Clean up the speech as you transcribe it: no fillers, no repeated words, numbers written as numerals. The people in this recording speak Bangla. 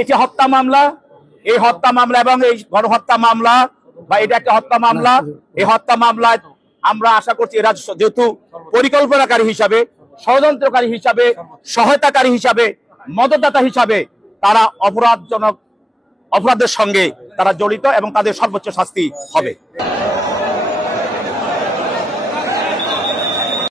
এটি হত্যা মামলা, এই হত্যা মামলা এবং এই গণহত্যা মামলা বা এটা একটা হত্যা মামলা। এই হত্যা মামলায় আমরা আশা করছি এরা যেহেতু পরিকল্পনাকারী হিসাবে, ষড়যন্ত্রকারী হিসাবে, সহায়তাকারী হিসাবে, মদতদাতা হিসাবে তারা অপরাধের সঙ্গে তারা জড়িত এবং তাদের সর্বোচ্চ শাস্তি হবে।